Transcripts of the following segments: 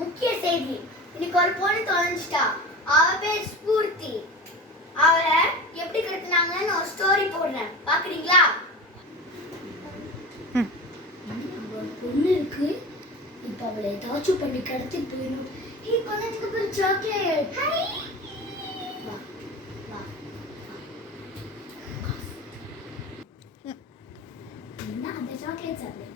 முக்கிய செய்தி, இன்னைக்கு ஒரு பொண்ணு தொலைஞ்சிட்டா. அவ பேர் ஸ்பூர்த்தி. அவளை எப்படி கடத்தினாங்கன்னு ஒரு ஸ்டோரி போடுறேன், பாக்குறீங்களா? ஒரு பொண்ணு இருக்கு, இப்ப அவளை ஏதாச்சும் பண்ணி கடத்தி போயிடும். கொஞ்சத்துக்கு பேர் சாக்லேட். என்ன அந்த சாக்லேட் சாப்பிடு.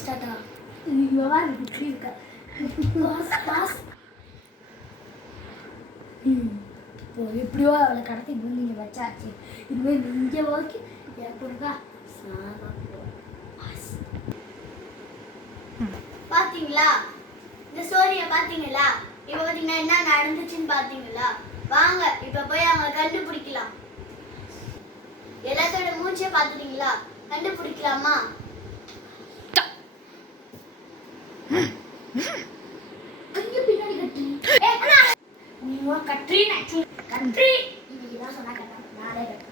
ஸ்டார்டா இவவா இருக்கு இருக்கா பாஸ் பாஸ். இப்போ எப்படியோ அவளை கடத்தி வந்து இங்கே வச்சாச்சு. இனிமேல் இங்கே ஓகே எப்படிக்கா பாத்தீங்களா? இந்த ஸ்டோரியை பாத்தீங்களா? இப்போ பாத்தீங்கன்னா என்ன நடந்துச்சுன்னு பாத்தீங்களா? வாங்க இப்ப போய் அவங்களை கண்டுபிடிக்கலாம். எல்லாத்தோட மூச்சை பாத்துட்டீங்களா? கண்டுபிடிக்கலாமா? பின்னாடி கட்டி கட்ரி கட்ரி இதுதான் சொன்னா கட்டா நானே கட்டேன்.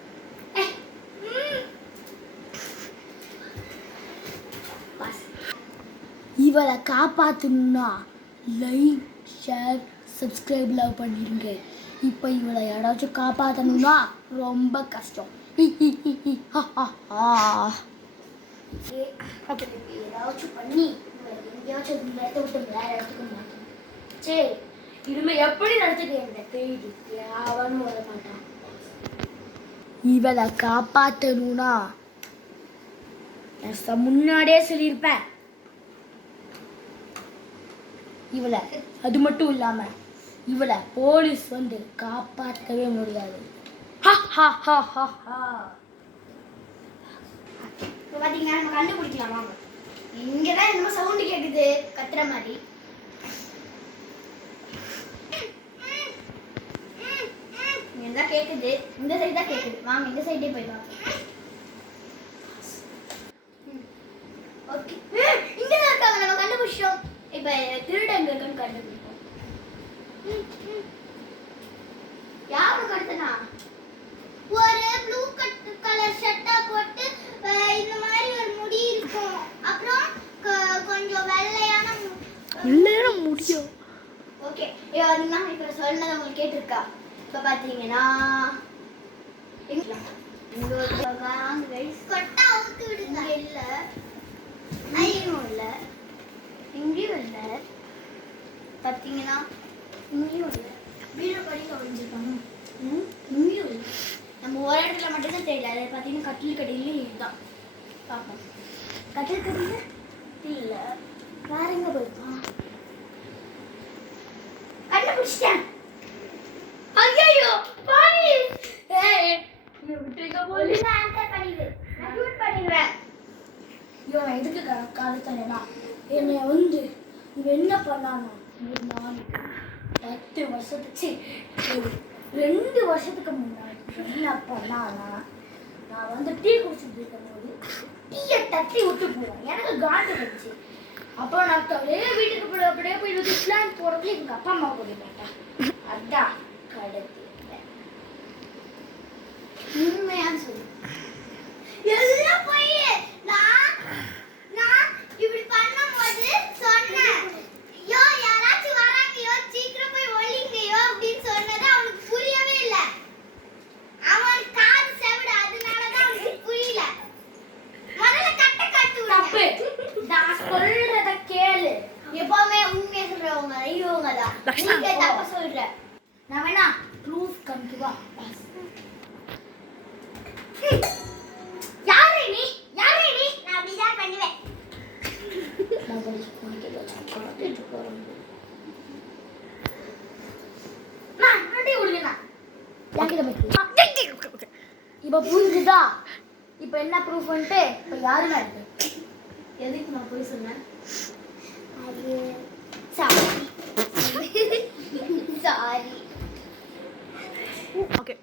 இவளை காப்பாற்றணும்னா லைக் ஷேர் சப்ஸ்கிரைப் லவ் பண்ணிடுங்க. இப்போ இவளை யாராச்சும் காப்பாற்றணும்னா ரொம்ப கஷ்டம். ஏதாச்சும் பண்ணி எங்கேயாச்சும் இந்த இடத்த விட்டு வேற இடத்துக்கு மாட்டோம். சரி, இனிமே எப்படி நடத்துக்க தெரியுது. அவனும் வர மாட்டான். இவளை காப்பாற்றணும்னா முன்னாடியே சொல்லியிருப்பேன். இவளை அது மட்டும் இல்லாம இவளை போலீஸ் வந்து காப்பாற்றவே முடியாது. பாத்தீங்கன்னா நம்ம கண்டுபிடிக்கலாம். வாங்க, இங்கதான் என்னமோ சவுண்டு கேக்குது, கத்துற மாதிரி. இங்க கேக்குது, இந்த சைடு தான் கேக்குது. வாங்க இந்த சைடே போய் பார்க்கலாம். ஓகே, இங்கதான் இருக்காங்க. நம்ம கண்டுபிடிச்சோம். இப்ப திருடன் இருக்குன்னு கண்டுபிடிப்போம். யாரு கடத்தனா? ஒரு ப்ளூ கலர் ஷர்ட்டா போட்டு இந்த மாதிரி ஒரு முடி இருக்கும். அப்புறம் கொஞ்சம் வெள்ளையான முடியும். ஓகே, இதுதான் இப்ப சொன்னது உங்களுக்கு கேட்டிருக்கா? இப்ப பாத்தீங்கன்னா இங்க ஒரு வாங்க கொட்டா அவுத்து விடுங்க. இல்ல ஐயோ இல்ல இங்கேயும் இல்லை. பார்த்தீங்கன்னா இங்கேயும் இல்லை. வீடு படிக்க ஒழிஞ்சிருக்காங்க. இங்கேயும் இல்லை. நம்ம ஒரு இடத்துல மட்டும்தான் தெரியல. அதை பார்த்தீங்கன்னா கட்டில் கடையிலையும் இதுதான் பார்ப்போம். கட்டில் கடையில் இல்லை, வேற எங்கே போயிருப்பான்? கண்டுபிடிச்சிட்டேன். ஐயோ பாரு, விட்டுருக்க போது ஆன்சர் பண்ணிடு. நான் ஷூட் பண்ணிடுவேன். இவன் எதுக்கு காலத்தனா என்னை வந்து இவன் என்ன பண்ணானா? ஒரு நாளைக்கு 10 வருஷத்துக்கு 2 வருஷத்துக்கு முன்னாடி என்ன பண்ணானா? நான் வந்து டீ குடிச்சுட்டு இருக்கும்போது டீயை தட்டி விட்டு போவேன். எனக்கு காண்டு வச்சு. அப்புறம் நான் வீட்டுக்கு அப்படியே போய் பிளான் போடுறது எங்க அப்பா அம்மா கூட போட்டேன். அதான் கடத்தி உண்மையான்னு சொல்லு. எல்லாம் போய் நான் இப்படி பண்ணும்போது சொன்னேன், யோ யாராச்சும் வராங்கயோ சீக்கிரம் போய் ஒளிங்கயோ அப்படின்னு சொன்னது அவனுக்கு புரியவே இல்லை. அவன் காது செவிடு, அதனாலதான் அவனுக்கு புரியல. முதல்ல கட்ட கட்டு தப்பு. நான் சொல்றத கேளு. எப்பவுமே உண்மையை சொல்றவங்க இவங்க தான். நீங்க தப்ப சொல்ற. நான் வேணா ப்ரூஃப் கண்டுவா. யாரே நீ? நான் அப்படிதான் பண்ணுவேன். இப்ப புரிஞ்சுதா? இப்ப என்ன ப்ரூஃப் வந்துட்டு இப்ப யாருமே இருக்கு. எதுக்கு நான் போய் சொன்னேன்? அது சாரி. ஓகே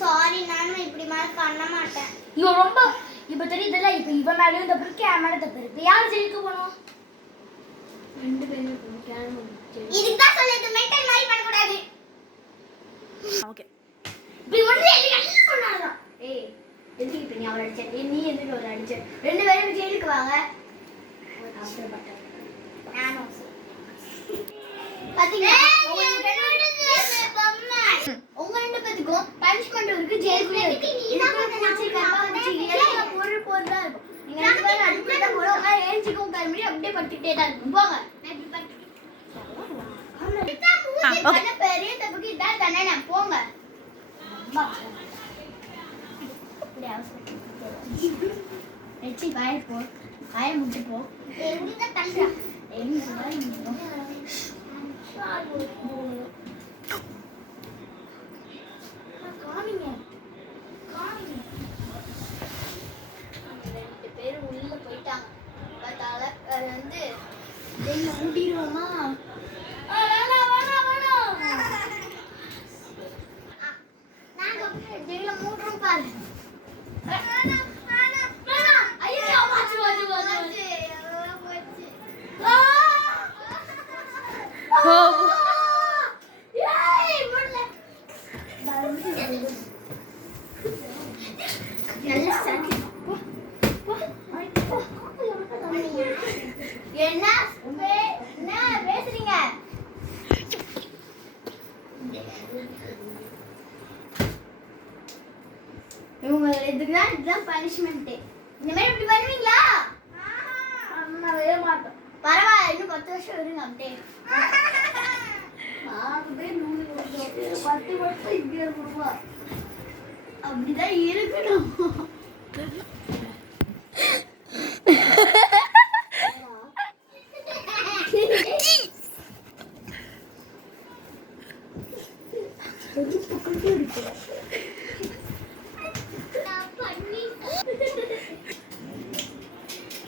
சாரி, நானும் இப்படி மேல பண்ண மாட்டேன். இவன் ரொம்ப இப்ப தெரியுதுல்ல. இப்ப இவன் மேலேயும் தப்பு இருக்கு, என் மேல தப்பு இருக்கு. யாரு ஜெயிக்க போனோம்? ரெண்டு பேரும் இதுக்கு தான் சொல்லிட்டு மென்டல் மாதிரி பண்ண கூடாது. ஓகே இப்படி ஒண்ணு எல்லாம் பண்ணாதடா. ஏய் எதுக்கு இப்ப நீ அவளை அடிச்ச? நீ எதுக்கு அவளை அடிச்ச? ரெண்டு பேரும் ஜெயிலுக்கு வாங்க. அவசரப்பட்ட நானும் பாத்தீங்களா உங்க ரெண்டு பேத்துக்கும் பனிஷ்மெண்ட் இருக்கு, ஜெயிலுக்குள்ளே இருக்கு. பொருள் பொருள் தான் இருக்கும். நீங்க ரெண்டு பேரும் அடிப்படை தான் போடுவாங்க, ஏஞ்சிக்கும் கருமி அப்படியே படுத்துக்கிட்டே தான் இருக்கும். போங்க பெரிய தப்புக்கு இதான் தானே, போங்க. வாய போ, வாய முட்டு போ. ரெண்டு பேரும் உள்ள போயிட்டாங்க. பார்த்தால அது வந்து ஜெயில மூடிடுவோமா? ஜெயில மூடுறோம் பாரு. என்ன பேசுறீங்க? இவங்க இதுக்குதான் இதுதான் பனிஷ்மெண்ட். இந்த மாதிரி இப்படி பண்ணுவீங்களா? மாட்டோம். பரவாயில்ல, இன்னும் 10 வருஷம் இருங்க. அப்படியே 10 வருஷம் இங்கே இருக்கணுமா? அப்படிதான் இருக்கணும்.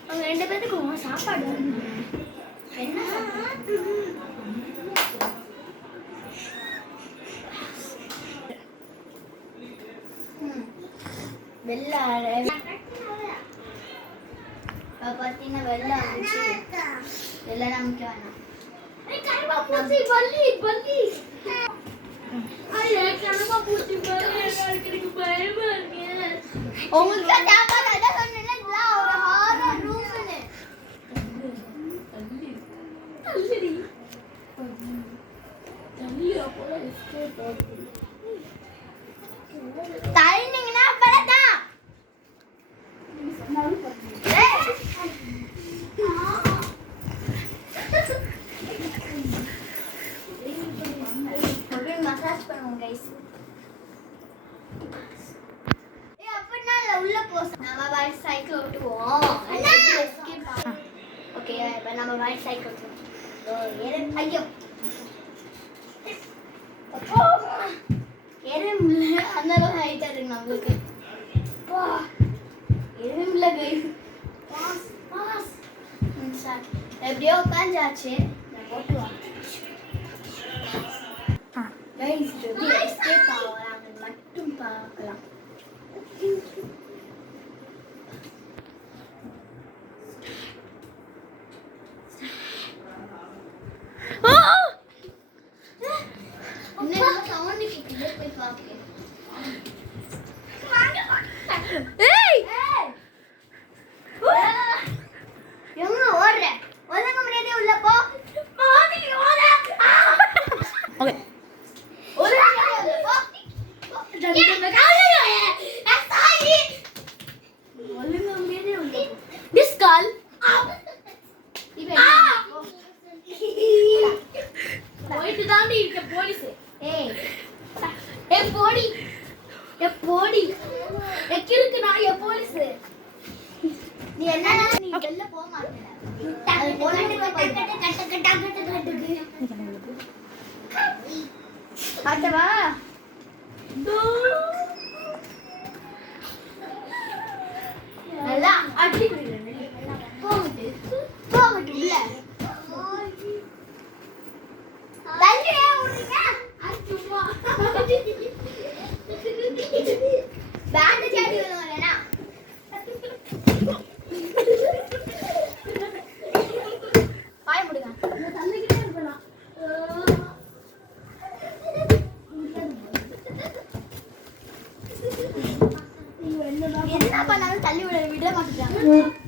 அவங்க ரெண்டு பேத்துக்கும் சாப்பாடு என்ன வெள்ள பார்த்தீங்கன்னா வெள்ள வந்துச்சு. வெள்ள நமக்கு வேணாம். உங்களுக்கு ஒரு ஹாரர் ரூம்னு தள்ளினீங்கன்னா அப்பதான் மசாஜ் பண்ணுவோம் கைஸ். அப்படின்னா உள்ள போச நம்ம பைக் சைக்கிள் ஓட்டுவோம். ஓகே இப்போ நம்ம பைக் சைக்கிள் ஓட்டுவோம். ஐயோ எறும்புல அந்த அளவு ஹைட்டா இருக்கு நம்மளுக்கு. எறும்புல கைஸ் எப்படியோ உட்காந்தாச்சு. ஓட்டுவாங்க கைஸ். எஸ்கேப் ஆகலாம் மட்டும் பார்க்கலாம். சவுண்ட் கேட்குது, போய் பார்க்க. எங்க ஓடுற? ஒழுங்க முடியாதே, உள்ள போ. ஓகே போயிட்டு தாண்டி இருக்க போலீஸ். போடி போடி எக்கிருக்கு நான் போலீஸ். நீ என்ன நீ வெளில போக மாட்டேன். ஆட்டவா நல்லா அடி போகுது போகுது இல்ல தள்ளி ஓடுங்க. சும்மா பேண்ட் சாடி வரேனா பாய் முடுங்க. என்ன பண்ணாலும் தள்ளி விட மாட்டேங்கிறாங்க.